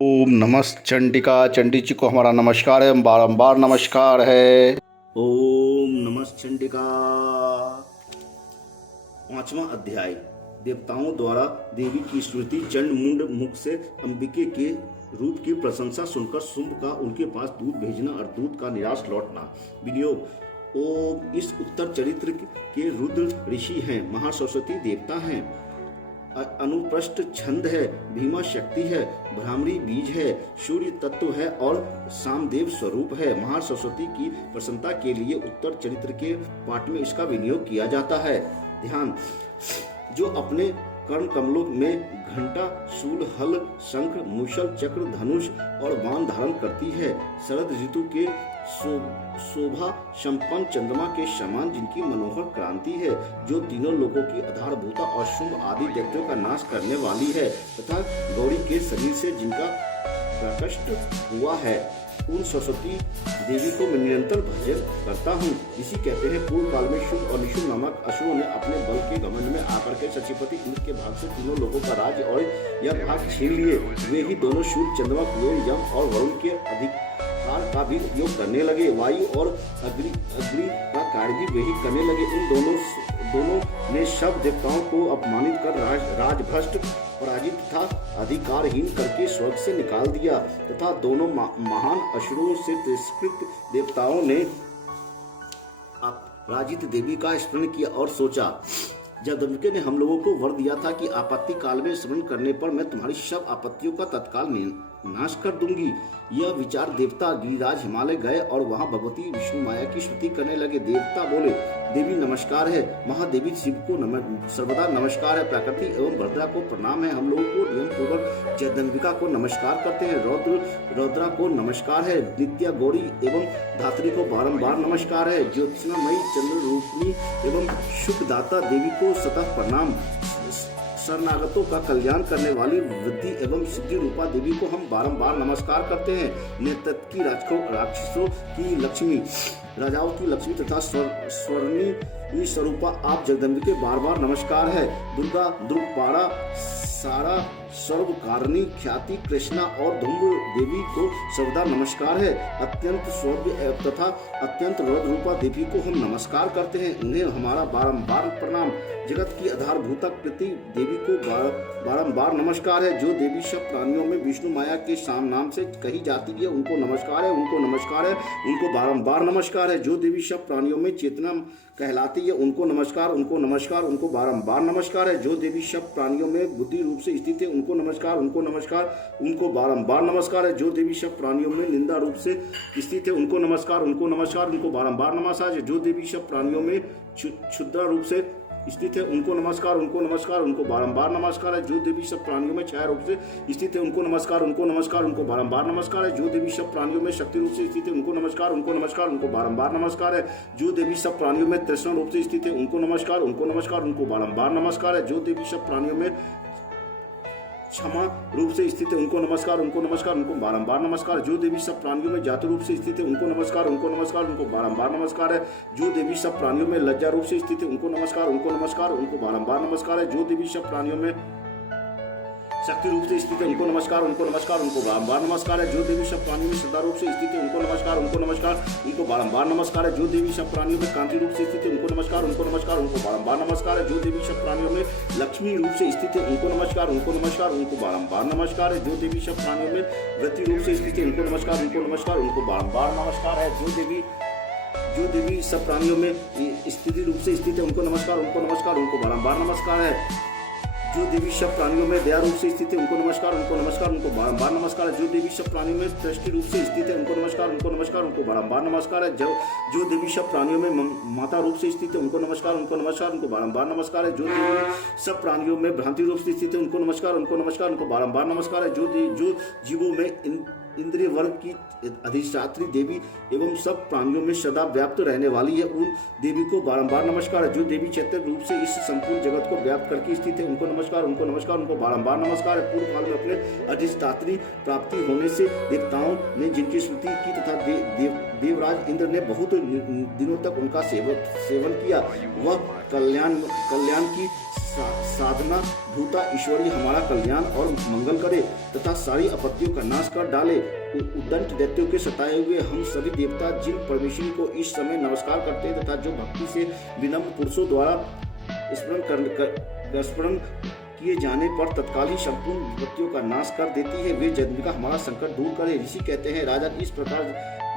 ओम नमः चंडिका। चंडी जी को हमारा नमस्कार है, बारंबार नमस्कार है। ओम नमः चंडिका। पांचवा अध्याय। देवताओं द्वारा देवी की स्तुति। चंड मुंड मुख से अंबिके के रूप की प्रशंसा सुनकर शुंभ का उनके पास दूध भेजना और दूध का निराश लौटना। विनियोग। ओम इस उत्तर चरित्र के रुद्र ऋषि हैं, महासरस्वती देवता हैं, अनुप्रष्ट छंद है, भीमा शक्ति है, भ्रामरी बीज है, सूर्य तत्व है और सामदेव स्वरूप है। महासरस्वती की प्रसन्नता के लिए उत्तर चरित्र के पाठ में इसका विनियोग किया जाता है। ध्यान। जो अपने कर्ण कमलों में घंटा, शूल, हल, शंख, मूषल, चक्र, धनुष और बाण धारण करती है। शरद ऋतु के शोभा संपन्न चंद्रमा के समान जिनकी मनोहर क्रांति है, जो तीनों लोगों की आधारभूता और शुंभ आदि दैत्यों का नाश करने वाली है, तथा गौरी के शरीर से जिनका प्रकट हुआ है, उन सरस्वती देवी को मैं निरंतर भजन करता हूँ। इसी कहते हैं पूर्व काल में शुंभ और निशुंभ नामक असुरों ने अपने बल के घमंड में आकर के शचीपति इंद्र के भाग से तीनों लोगों का राज्य और यह भाग छीन लिए। वे ही दोनों सूर्य, चंद्रमा, कुबेर, यम और वरुण के अधिकार का भी उपयोग करने लगे। वायु और अग्नि का कार्य भी वही करने लगे। उन दोनों ने सब देवताओं को अपमानित कर राजभ्रष्ट, पराजित तथा अधिकारहीन करके स्वर्ग से निकाल दिया, तथा दोनों महान असुरों से तिरस्कृत देवताओं ने अपराजित देवी का स्मरण किया और सोचा, जगदम्बिके ने हम लोगों को वर दिया था कि आपत्ति काल में स्मरण करने पर मैं तुम्हारी सब आपत्तियों का तत्काल नाश कर दूंगी। यह विचार देवता गिरिराज हिमालय गए और वहां भगवती विष्णु माया की स्तुति करने लगे। देवता बोले, देवी नमस्कार है, महादेवी शिव को सर्वदा नमस्कार है, प्रकृति एवं भद्रा को प्रणाम है, हम लोगों को नियम पूर्वक जगदम्बिका को नमस्कार करते हैं, रौद्रा को नमस्कार है, नित्या गौरी एवं धात्री को बारंबार नमस्कार है, ज्योत्सनामयी चंद्र रूपिणी एवं सुखदाता देवी को सतत प्रणाम, शरणागतों का कल्याण करने वाली वृद्धि एवं सिद्धि रूपा देवी को हम बारंबार नमस्कार करते हैं, नेतृत्व की राक्षसों की लक्ष्मी, राजाओं की लक्ष्मी तथा स्वर्णी स्वरूपा आप जगदम्बिके बार बार नमस्कार है, दुर्गा, द्रुपाड़ा, सारा, सर्वकारिणी, ख्याति, कृष्णा और धूम्र देवी को सर्वदा नमस्कार है, अत्यंत सौम्य तथा अत्यंत रौद्र रूपा देवी को हम नमस्कार करते हैं, उन्हें हमारा बारंबार प्रणाम। जगत की आधारभूता कृति देवी को बारंबार नमस्कार है, जो देवी सब प्राणियों में विष्णु माया के नाम से कही जाती है, उनको नमस्कार है, उनको नमस्कार है, उनको बारंबार नमस्कार है, जो देवी सब प्राणियों में चेतना कहलाती है, उनको नमस्कार, उनको नमस्कार, उनको बारंबार नमस्कार है, जो देवी सब प्राणियों में बुद्धि रूप से स्थित है, उनको नमस्कार, उनको नमस्कार, उनको बारंबार नमस्कार है, जो देवी सब प्राणियों में निंदा रूप से स्थित है, उनको नमस्कार, उनको नमस्कार, उनको बारंबार नमस्कार है, जो देवी सब प्राणियों में क्षुद्र रूप से स्थित है, उनको नमस्कार, उनको नमस्कार, उनको बारंबार नमस्कार है, जो देवी सब प्राणियों में छाया रूप से स्थित है, उनको नमस्कार, उनको नमस्कार, उनको बारंबार नमस्कार है, जो देवी सब प्राणियों में शक्ति रूप से स्थित है, उनको नमस्कार, उनको नमस्कार, उनको बारंबार नमस्कार है, जो देवी सब प्राणियों में तृष्णा रूप से स्थित है, उनको नमस्कार, उनको नमस्कार, उनको बारंबार नमस्कार है, जो देवी सब प्राणियों में क्षमा रूप से स्थित है, उनको नमस्कार, उनको नमस्कार, उनको बारंबार नमस्कार, जो देवी सब प्राणियों में जाति रूप से स्थित है, उनको नमस्कार, उनको नमस्कार, उनको बारंबार नमस्कार है, जो देवी सब प्राणियों में लज्जा रूप से स्थित है, उनको नमस्कार, उनको नमस्कार, उनको बारंबार नमस्कार है, जो देवी सब प्राणियों में शक्ति रूप से स्थित है, उनको नमस्कार, उनको नमस्कार, उनको बारंबार नमस्कार है, जो देवी सब प्राणियों में श्रद्धा रूप से स्थित है, उनको नमस्कार, उनको नमस्कार, उनको बारंबार नमस्कार है, जो देवी सब प्राणियों में कांति रूप से स्थित है, उनको नमस्कार, उनको नमस्कार, उनको बारंबार नमस्कार है, जो देवी सब प्राणियों में लक्ष्मी रूप से स्थित है, उनको नमस्कार, उनको नमस्कार, उनको बारंबार नमस्कार है, जो देवी सब प्राणियों में वृत्ति रूप से स्थित है, उनको नमस्कार, उनको नमस्कार, उनको बारंबार नमस्कार है, जो देवी सब प्राणियों में स्थिति रूप से स्थित है, उनको नमस्कार, उनको नमस्कार, उनको बारंबार नमस्कार है, जो देवी सब प्राणियों में दया रूप से स्थित है, उनको नमस्कार, उनको नमस्कार, उनको बारंबार नमस्कार है, जो देवी सब प्राणियों में दृष्टि रूप से स्थित है, उनको नमस्कार, उनको नमस्कार, उनको बारंबार नमस्कार है, जो देवी सब प्राणियों में माता रूप से स्थित है, उनको नमस्कार, उनको नमस्कार, उनको बारंबार नमस्कार है, जो देवी सब प्राणियों में भ्रांति रूप से स्थित है, उनको नमस्कार, उनको नमस्कार, उनको बारंबार नमस्कार है, जो जीवों में इंद्रिय वर्ग की अधिष्ठात्री देवी एवं सब प्राणियों में सदा व्याप्त रहने वाली है, उन देवी को बारंबार नमस्कार है, जो देवी चैतन्य रूप से इस संपूर्ण जगत को व्याप्त करके स्थित है, उनको नमस्कार, उनको नमस्कार, उनको बारंबार नमस्कार है। पूर्व काल में अपने अधिष्ठात्री प्राप्ति होने से देवताओं ने जिनकी स्तुति की तथा देवराज इंद्र ने बहुत दिनों तक उनका सेवन किया, वह कल्याण की साधना भूता ईश्वरी हमारा कल्याण और मंगल करे तथा सारी आपत्तियों का नाश कर डाले। उद्दंड दैत्यों के सताए हुए हम सभी देवता जिन परमेश्वरी को इस समय नमस्कार करते हैं तथा जो भक्ति से विनम्र पुरुषों द्वारा स्मरण किए जाने पर तत्काल ही संपूर्ण विपत्तियों का नाश कर देती है, वे जगदम्बिका हमारा संकट दूर करे। ऋषि कहते हैं, राजन, इस प्रकार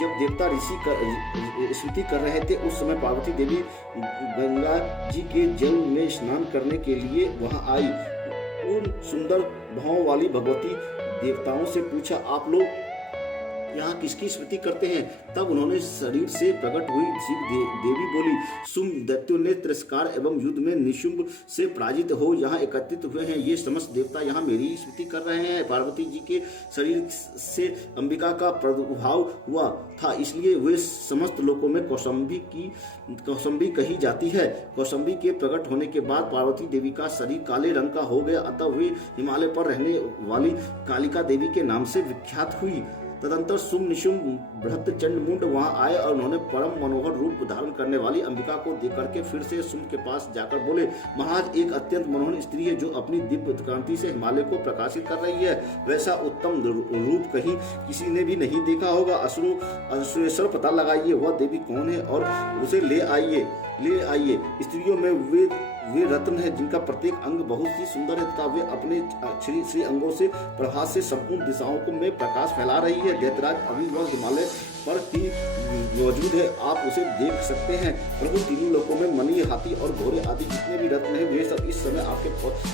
जब देवता ऋषि स्तुति कर रहे थे उस समय पार्वती देवी गंगा जी के जल में स्नान करने के लिए वहां आई। उन सुंदर भाव वाली भगवती देवताओं से पूछा, आप लोग यहाँ किसकी स्मृति करते हैं? तब उन्होंने शरीर से प्रकट हुई शिव देवी बोली, शुंभ दैत्यों ने तिरस्कार एवं युद्ध में निशुंभ से पराजित हो यहाँ एकत्रित हुए हैं। ये समस्त देवता यहाँ मेरी स्मृति कर रहे हैं। पार्वती जी के शरीर से अंबिका का प्रादुर्भाव हुआ था, इसलिए वे समस्त लोकों में कौसंबी कही जाती है। कौसंबी के प्रकट होने के बाद पार्वती देवी का शरीर काले रंग का हो गया, अतः वे हिमालय पर रहने वाली कालिका देवी के नाम से विख्यात हुई। तदंतर शुंभ निशुंभ बृहत चंड मुंड वहां आए और उन्होंने परम मनोहर रूप धारण करने वाली अंबिका को देख करके फिर से शुंभ के पास जाकर बोले, महाराज, एक अत्यंत मनोहर स्त्री है जो अपनी दिव्य कांति से हिमालय को प्रकाशित कर रही है। वैसा उत्तम रूप कहीं किसी ने भी नहीं देखा होगा। असुरेश्वर पता लगाइए वह देवी कौन है और उसे ले आइए। स्त्रियों में वे रत्न है जिनका प्रत्येक अंग बहुत ही सुंदर है तथा वे अपने श्री अंगों से प्रभात से संपूर्ण दिशाओं को में प्रकाश फैला रही है। दैत्यराज, अभी वह हिमालय पर ही मौजूद है, आप उसे देख सकते हैं। प्रभु, तीनों लोकों में मणि, हाथी और घोड़े आदि जितने भी रत्न हैं वे सब इस समय आपके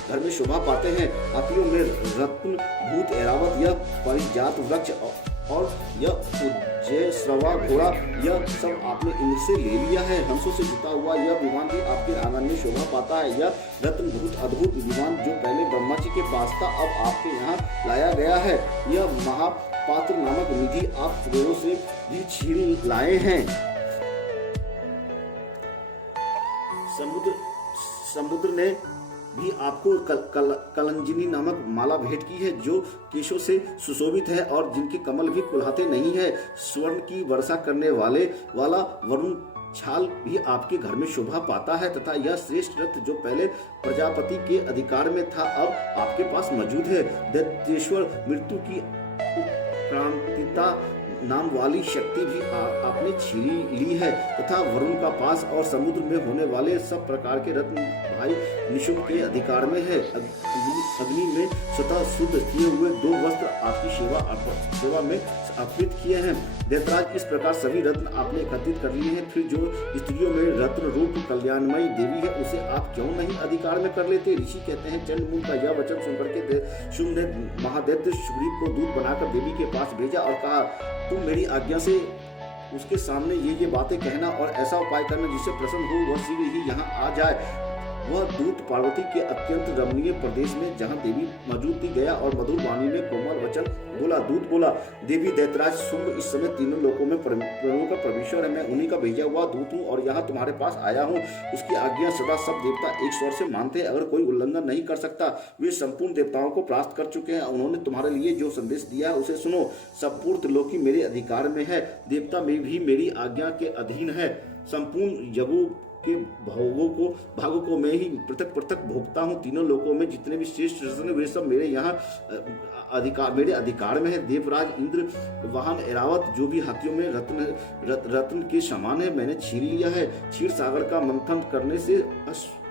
घर में शोभा पाते हैं। हाथियों में रत्न भूत ऐरावत, यह पारिजात वृक्ष और यह उज्जैश्रवा घोड़ा, यह सब आपने इंद्र से ले लिया है। हंसों से जुटा हुआ यह विमान भी आपके आंगन में शोभा पाता है। यह रत्न बहुत अद्भुत विमान जो पहले ब्रह्मा जी के पास था, अब आपके यहाँ लाया गया है। यह महापात्र नामक निधि आप कुबेरों से भी छीन लाए हैं। समुद्र ने भी आपको कलंजिनी नामक माला भेंट की है जो केशों से सुशोभित है और जिनके कमल भी कुल्हाते नहीं है। स्वर्ण की वर्षा करने वाला वरुण छाल भी आपके घर में शोभा पाता है तथा यह श्रेष्ठ रत्न जो पहले प्रजापति के अधिकार में था अब आपके पास मौजूद है। दैत्येश्वर मृत्यु की उत्क्रांतिता नाम वाली शक्ति भी आपने छीन ली है तथा वरुण का पास और समुद्र में होने वाले सब प्रकार के रत्न भाई निशुंभ के अधिकार में है। अग्नि में स्वतः शुद्ध किए हुए 2 वस्त्र आपकी सेवा में अर्पित किए हैं। दैत्यराज, इस प्रकार सभी रत्न आपने एकत्रित कर लिए हैं। फिर जो स्त्रियों में रत्न रूप कल्याणमयी देवी है उसे आप क्यों नहीं अधिकार में कर लेते? ऋषि कहते हैं, चंडमुंड का यह वचन सुनकर के शुंभ ने महादैत्य सुग्रीव को दूत बनाकर देवी के पास भेजा और कहा, तुम मेरी आज्ञा से उसके सामने ये बातें कहना और ऐसा उपाय करना जिससे प्रसन्न हो वह शीघ्र ही यहाँ आ जाए। वह दूत पार्वती के अत्यंत रमणीय प्रदेश में जहाँ देवी मौजूद थी गया और मधुर वाणी में कोमल वचन बोला। दूत बोला, देवी दैत्यराज शुंभ इस समय तीनों लोकों में प्रभु का परमेश्वर है। मैं उन्हीं का भेजा हुआ दूत हूँ और यहाँ तुम्हारे पास आया हूँ। उसकी आज्ञा सदा सब देवता एक स्वर से मानते हैं। अगर कोई उल्लंघन नहीं कर सकता। वे संपूर्ण देवताओं को प्राप्त कर चुके हैं। उन्होंने तुम्हारे लिए जो संदेश दिया है उसे सुनो। संपूर्ण त्रिलोकी मेरे अधिकार में है। देवता में भी मेरी आज्ञा के अधीन है। संपूर्ण यज्ञों के भागों को मैं ही पृथक भोगता हूँ। तीनों लोकों में जितने भी श्रेष्ठ रत्न वह सब मेरे यहाँ मेरे अधिकार में है। देवराज इंद्र वाहन ऐरावत जो भी हाथियों में रत्न के समान है मैंने छीन लिया है। क्षीर सागर का मंथन करने से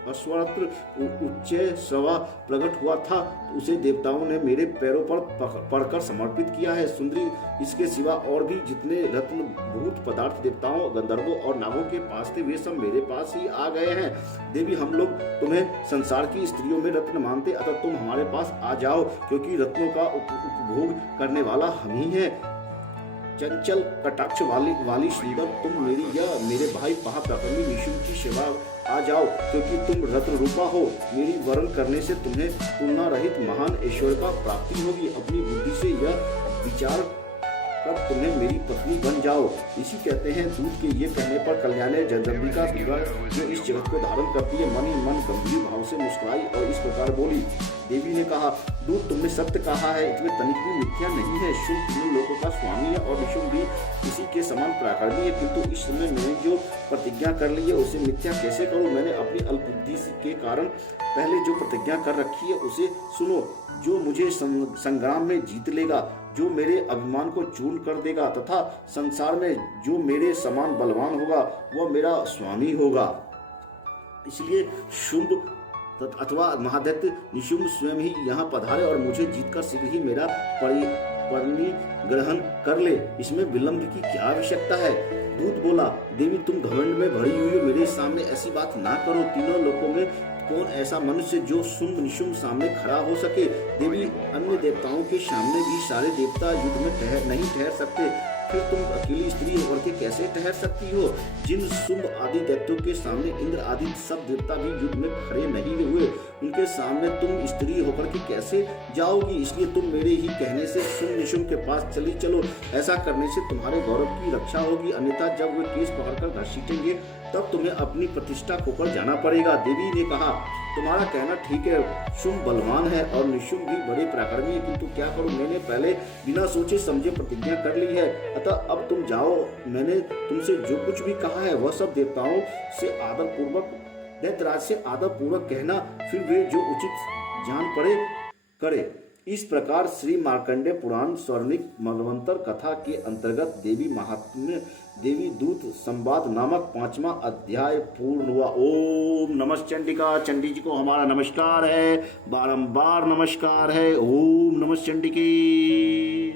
अश्वत्र उच्चैश्रवा प्रकट हुआ था, उसे देवताओं ने मेरे पैरों पर पड़कर समर्पित किया है। सुंदरी, इसके सिवा और भी जितने रत्न भूत पदार्थ देवताओं, गंधर्वों और नागों के पास थे वे सब मेरे पास ही आ गए हैं। देवी, हम लोग तुम्हें संसार की स्त्रियों में रत्न मानते, अतः तुम हमारे पास आ जाओ क्योंकि रत्नों का उपभोग करने वाला हम ही है। चंचल कटाक्ष वाली सुंदर, तुम मेरे भाई महाप्रकर्मी निशुंभ की सेवा आ जाओ क्योंकि तुम रत्न रूपा हो। मेरी वरण करने से तुम्हें तुलना रहित महान ऐश्वर्य का प्राप्ति होगी। अपनी बुद्धि से यह विचार कर तुम्हें मेरी पत्नी बन जाओ। इसी कहते हैं दूत के ये कहने पर कल्याणी जगदम्बिका दुर्गा जो इस जगत को धारण करती है मन ही मन गंभीर भाव से मुस्कुराई और इस प्रकार बोली। देवी ने कहा, दूत तुमने सत्य कहा है, इसमें तनिक भी मिथ्या नहीं है। शुंभ तीनों लोगों का स्वामी है और निशुंभ भी इसी के समान पराक्रमी है, किंतु इस समय मैंने जो प्रतिज्ञा कर ली है उसे मिथ्या कैसे करूं। मैंने अपनी अल्पबुद्धि के कारण पहले जो प्रतिज्ञा कर रखी है उसे सुनो। जो मुझे संग्राम में जीत लेगा, जो मेरे अभिमान को चूर्ण कर देगा तथा संसार में जो मेरे समान बलवान होगा वह मेरा स्वामी होगा। इसलिए शुंभ अथवा महादैत्य निशुंभ स्वयं ही यहाँ पधारे और मुझे जीतकर शीघ्र ही मेरा परिग्रहण कर ले। इसमें विलंब की क्या आवश्यकता है। दूत बोला, देवी तुम घमंड में भरी हुई हो, मेरे सामने ऐसी बात ना करो। तीनों लोकों में कौन ऐसा मनुष्य जो शुंभ निशुंभ सामने खड़ा हो सके। देवी अन्य देवताओं के सामने भी सारे देवता युद्ध में नहीं ठहर सकते, फिर तुम अकेली स्त्री होकर के कैसे ठहर सकती हो। जिन शुंभ आदि दैत्यों के सामने इंद्र आदि सब देवता भी युद्ध में खड़े नहीं हुए, उनके सामने तुम स्त्री होकर के कैसे जाओगी। इसलिए तुम मेरे ही कहने से शुंभ निशुंभ के पास चली चलो। ऐसा करने से तुम्हारे गौरव की रक्षा होगी, अन्यथा जब वे केस पकड़कर घसीटेंगे तब तुम्हें अपनी प्रतिष्ठा खोकर जाना पड़ेगा। देवी ने कहा, तुम्हारा कहना ठीक है, शुंभ बलवान है और निशुंभ भी बड़े पराक्रमी है, किंतु क्या करूं, मैंने पहले बिना सोचे समझे प्रतिज्ञा कर ली है। अतः अब तुम जाओ। मैंने तुमसे जो कुछ भी कहा है वह सब देवताओं से आदर पूर्वक, दैत्यराज से आदर पूर्वक कहना, फिर वे जो उचित जान पड़े करे। इस प्रकार श्री मार्कंडेय पुराण स्वर्णिक मनवंतर कथा के अंतर्गत देवी महात्म्य देवी दूत संवाद नामक 5वां अध्याय पूर्ण हुआ। ओम नमः चंडिका। चंडी जी को हमारा नमस्कार है, बारंबार नमस्कार है। ओम नमः चंडिके।